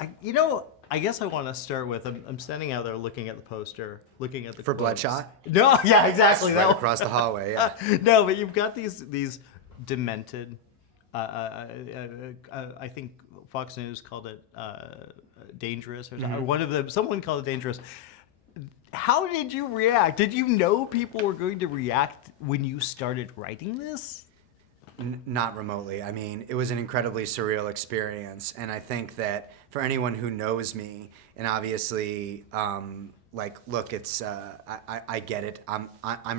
I guess I want to start with, I'm standing out there looking at the poster, looking at the For quotes. Bloodshot? No, yeah, exactly. Right across the hallway, yeah. No, but you've got these demented, I think Fox News called it dangerous, or one of them, someone called it dangerous. How did you react? Did you know people were going to react when you started writing this? Not remotely. I mean, it was an incredibly surreal experience, and I think that for anyone who knows me, and obviously, like, look, it's I get it. I'm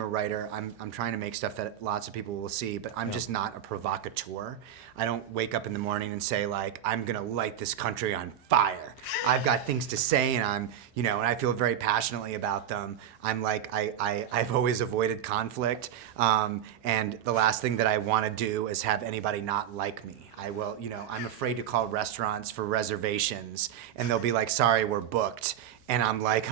a writer. I'm trying to make stuff that lots of people will see, but I'm just not a provocateur. I don't wake up in the morning and say, like, I'm gonna light this country on fire. I've got things to say, and I'm, and I feel very passionately about them. I'm like, I've always avoided conflict, and the last thing that I want to do is have anybody not like me. I will, I'm afraid to call restaurants for reservations, and they'll be like, sorry, we're booked. And I'm like,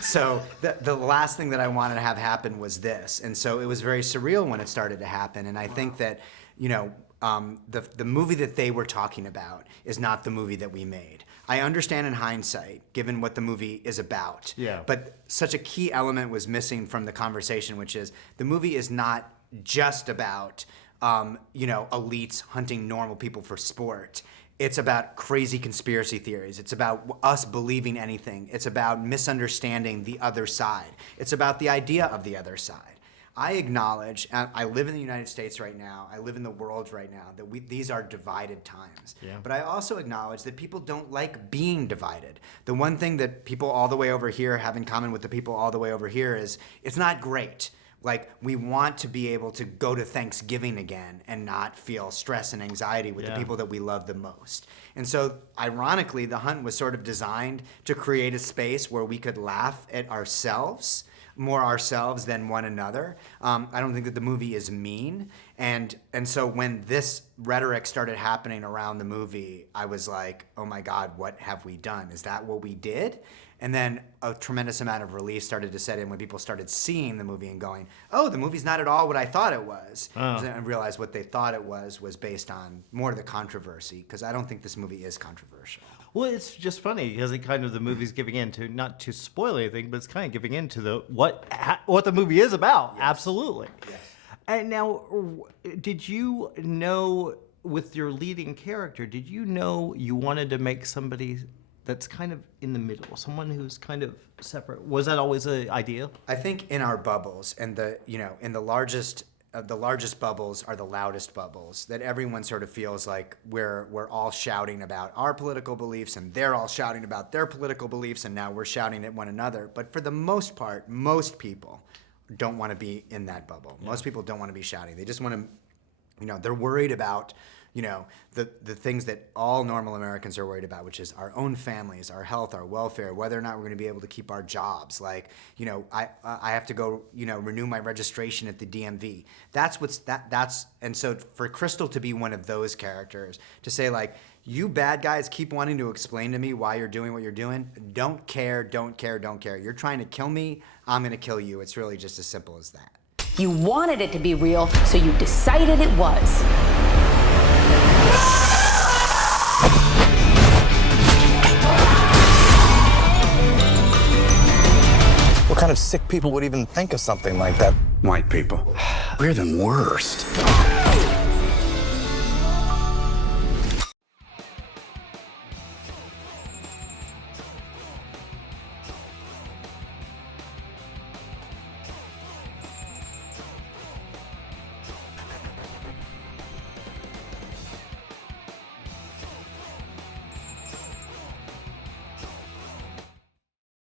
So the last thing that I wanted to have happen was this. And so it was very surreal when it started to happen. And I think that, the movie that they were talking about is not the movie that we made. I understand in hindsight, given what the movie is about. Yeah. But such a key element was missing from the conversation, which is the movie is not just about, elites hunting normal people for sport. It's about crazy conspiracy theories. It's about us believing anything. It's about misunderstanding the other side. It's about the idea of the other side. I acknowledge, I live in the United States right now, I live in the world right now, that these are divided times. Yeah. But I also acknowledge that people don't like being divided. The one thing that people all the way over here have in common with the people all the way over here is it's not great. Like, we want to be able to go to Thanksgiving again and not feel stress and anxiety with the people that we love the most. And so, ironically, The Hunt was sort of designed to create a space where we could laugh at ourselves, more ourselves than one another. I don't think that the movie is mean. And so when this rhetoric started happening around the movie, I was like, oh my God, what have we done? Is that what we did? And then a tremendous amount of relief started to set in when people started seeing the movie and going, oh, the movie's not at all what I thought it was. And realized what they thought it was based on more of the controversy, because I don't think this movie is controversial. Well, it's just funny because the movie's giving in to, not to spoil anything, but it's kind of giving in to what the movie is about. Yes. Absolutely. Yes. And now, did you know with your leading character, did you know you wanted to make somebody that's kind of in the middle, someone who's kind of separate? Was that always the idea? I think in our bubbles, and in the largest bubbles are the loudest bubbles, that everyone sort of feels like we're all shouting about our political beliefs, and they're all shouting about their political beliefs, and now we're shouting at one another. But for the most part, most people don't want to be in that bubble. Yeah. Most people don't want to be shouting. They just want to, they're worried about, the things that all normal Americans are worried about, which is our own families, our health, our welfare, whether or not we're going to be able to keep our jobs. Like, I have to go, renew my registration at the DMV. And so for Crystal to be one of those characters, to say like, you bad guys keep wanting to explain to me why you're doing what you're doing. Don't care, don't care, don't care. You're trying to kill me, I'm going to kill you. It's really just as simple as that. You wanted it to be real, so you decided it was. What kind of sick people would even think of something like that? White people. We're the worst.